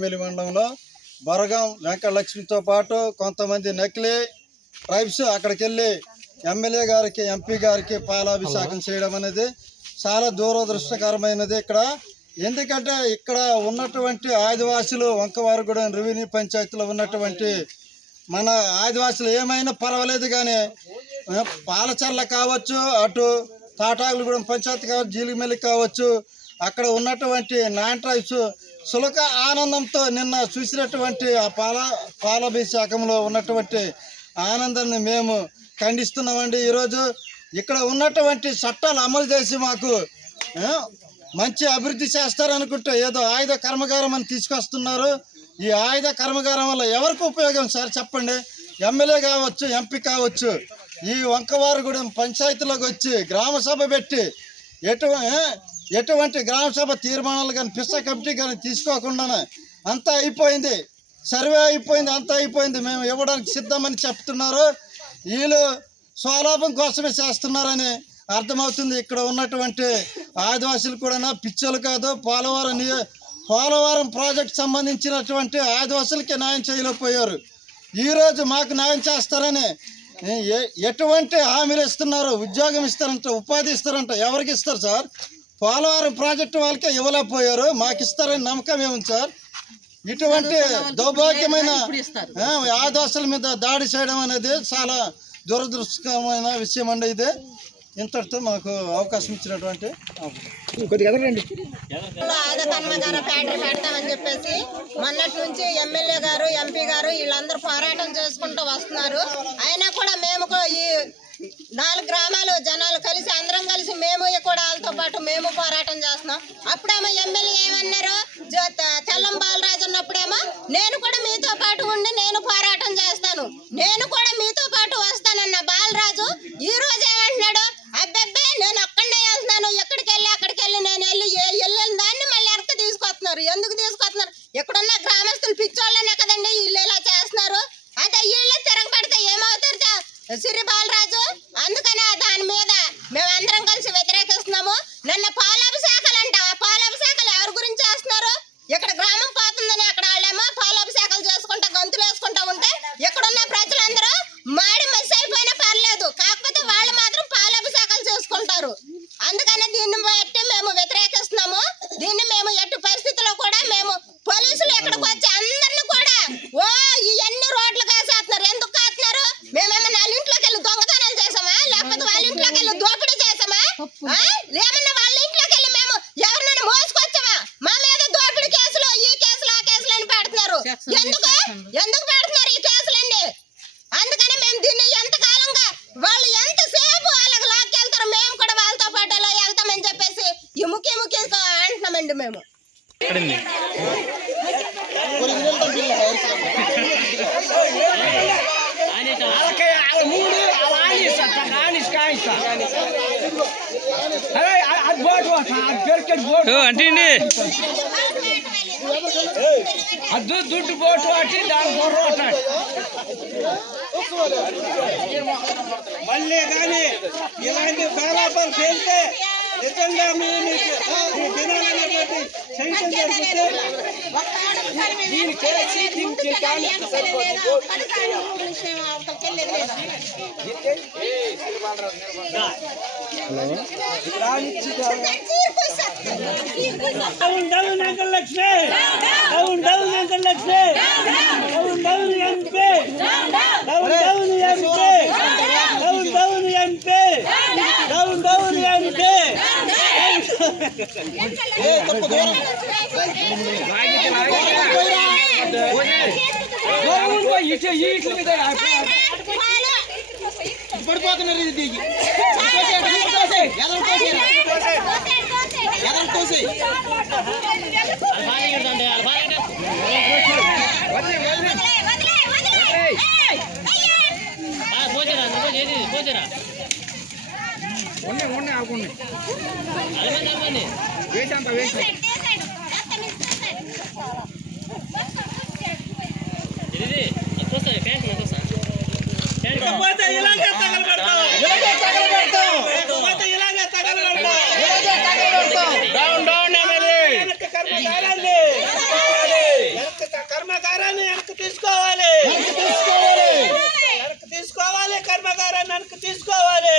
మెలి మండలంలో బొరగం వెంకటలక్ష్మితో పాటు కొంతమంది నకిలీ ట్రైబ్స్ అక్కడికి వెళ్ళి ఎమ్మెల్యే గారికి ఎంపీ గారికి పాలాభిషేకం చేయడం అనేది చాలా దురదృష్టకరమైనది. ఎందుకంటే ఇక్కడ ఉన్నటువంటి ఆదివాసులు వంకవారిగూడెం రెవెన్యూ పంచాయతీలో ఉన్నటువంటి మన ఆదివాసులు ఏమైనా పర్వాలేదు, కానీ పాలచర్ల కావచ్చు, అటు తాటాకులగూడెం పంచాయతీ కావచ్చు, జీలిమెల్లి కావచ్చు, అక్కడ ఉన్నటువంటి నాన్ ట్రైబ్స్ సులక ఆనందంతో నిన్న చూసినటువంటి ఆ పాలాభిషేకంలో ఉన్నటువంటి ఆనందాన్ని మేము ఖండిస్తున్నామండి. ఈరోజు ఇక్కడ ఉన్నటువంటి చట్టాలు అమలు చేసి మాకు మంచి అభివృద్ధి చేస్తారనుకుంటే ఏదో ఆయుధ కర్మగారం అని తీసుకొస్తున్నారు. ఈ ఆయుధ కర్మగారం వల్ల ఎవరికి ఉపయోగం సార్ చెప్పండి? ఎమ్మెల్యే కావచ్చు, ఎంపీ కావచ్చు, ఈ వంకవారిగూడెం పంచాయతీలోకి వచ్చి గ్రామ సభ పెట్టి ఎటువంటి గ్రామ సభ తీర్మానాలు కానీ పిస్స కమిటీ కానీ తీసుకోకుండానే అంతా అయిపోయింది, సర్వే అయిపోయింది, అంతా అయిపోయింది, మేము ఇవ్వడానికి సిద్ధమని చెప్తున్నారు. వీళ్ళు స్వలాభం కోసమే చేస్తున్నారని అర్థమవుతుంది. ఇక్కడ ఉన్నటువంటి ఆదివాసులు కూడా పిచ్చలు కాదు. పోలవరం ప్రాజెక్ట్ సంబంధించినటువంటి ఆదివాసులకి న్యాయం చేయలేకపోయారు. ఈరోజు మాకు న్యాయం చేస్తారని ఎటువంటి హామీలు ఇస్తున్నారు? ఉద్యోగం ఇస్తారంట, ఉపాధి ఇస్తారంట. ఎవరికి ఇస్తారు సార్? పోలవరం ప్రాజెక్టు వాళ్ళకే ఇవ్వలేకపోయారు, మాకు ఇస్తారని నమ్మకం ఏముంది సార్? ఇటువంటి దౌర్భాగ్యమైన ఆదివాసుల మీద దాడి చేయడం అనేది చాలా దురదృష్టకరమైన విషయం అండి. ఇది ఇంతటితో మాకు అవకాశం ఇచ్చినటువంటి పెడతామని చెప్పేసి మొన్నటి నుంచి ఎమ్మెల్యే గారు, ఎంపీ గారు వీళ్ళందరూ పోరాటం చేసుకుంటూ వస్తున్నారు. అయినా కూడా మేము ఈ 4 గ్రామాలు జనాలు కలిసి అందరం కలిసి మేము కూడా వాళ్ళతో పాటు మేము పోరాటం చేస్తున్నాం. అప్పుడేమో ఎమ్మెల్యే ఏమన్నారు, తెల్లం బాలరాజు ఉన్నప్పుడేమో నేను కూడా మీతో పాటు ఉండి నేను పోరాటం చేస్తాను, నేను కూడా మీతో పాటు వస్తానన్న బాలరాజు ఈ రోజు ఏమంటున్నాడు, అబ్బబ్బే నేను అక్కడనే వెళ్తున్నాను, ఎక్కడికి వెళ్ళి అక్కడికి వెళ్ళి నేను వెళ్ళిన దాన్ని మళ్ళీ వెనక్కి తీసుకొస్తున్నారు. ఎందుకు తీసుకొస్తున్నారు? ఇక్కడున్న గ్రామస్తులు పిచ్చోళ్ళనే కదండి వీళ్ళు ఇలా చేస్తున్నారు. అదే వీళ్ళు తిరగబడితే ఏమవుతారు సిరి బాలరాజు? అందుకనే దాని మీద మేమందరం కలిసి వ్యతిరేకిస్తున్నాము. నన్ను పాలాభిషేకాలు అంట, ఆ పాలాభిషేకాలు ఎవరి గురించి చేస్తున్నారు? ఇక్కడ గ్రామం పోతుందని అక్కడ వాళ్ళేమో పాలాభిషేకాలు చేసుకుంటా గంతులు వేసుకుంటా ఉంటే ఇక్కడున్న ప్రజలందరూ మాడి మసి అయిపోయినా పర్లేదు, కాకపోతే వాళ్ళు మాత్రం పాలాభిషేకాలు చేసుకుంటారు. అందుకనే దీన్ని బట్టి మేము వ్యతిరేకిస్తున్నాము. దీన్ని మేము ఎట్టి పరిస్థితుల్లో కూడా మేము పోలీసులు ఎక్కడికి వచ్చి అందరినీ కూడా ఇవన్నీ రోడ్లు కాసేస్తున్నారు. ఎందుకు కాస్తున్నారు? మేమేమన్నా వాళ్ళ ఇంట్లోకి వెళ్ళి దొంగతనాలు చేసామా? లేకపోతే వాళ్ళ ఇంట్లోకి వెళ్ళి దోపిడీ చేసామా? ఏమన్నా వాళ్ళ ఇంట్లోకి వెళ్ళి మేము ఎవరినైనా మోసుకొచ్చామా? మా మీద దోపిడీ కేసులు, ఈ కేసులు, ఆ కేసులు అని పెడుతున్నారు. ఎందుకు పెడుతున్నారు ఈ కేసులన్నీ? అందుకని మేము దీన్ని ఎంతకాలంగా వాళ్ళు ఎంతసేపు వాళ్ళకి లాక్కెళ్తారు, మేము కూడా వాళ్ళతో పాటు ఎలా వెళ్తామని చెప్పేసి ఈ ముఖ్య అంటున్నామండి మేము. దుడ్డు బోటు అట్టి దాని బొర్ర మళ్ళీ కానీ ఇలాంటి కాలాపాలు పేలితే నిజంగా వెంకటలక్ష్మి, వెంకటలక్ష్మి, ఎంపీ, పడిపోతున్నారు. ఇది ఆగుండి వేసంత వేసి ఇలాగే తగలబెడతాం. డౌన్ డౌన్ ఎమ్మెల్యే వెనక్కి తీసుకోవాలి, వెనక్కి తీసుకోవాలి, వెనక్కి తీసుకోవాలి, కర్మగారాన్ని వెనక్కి తీసుకోవాలి.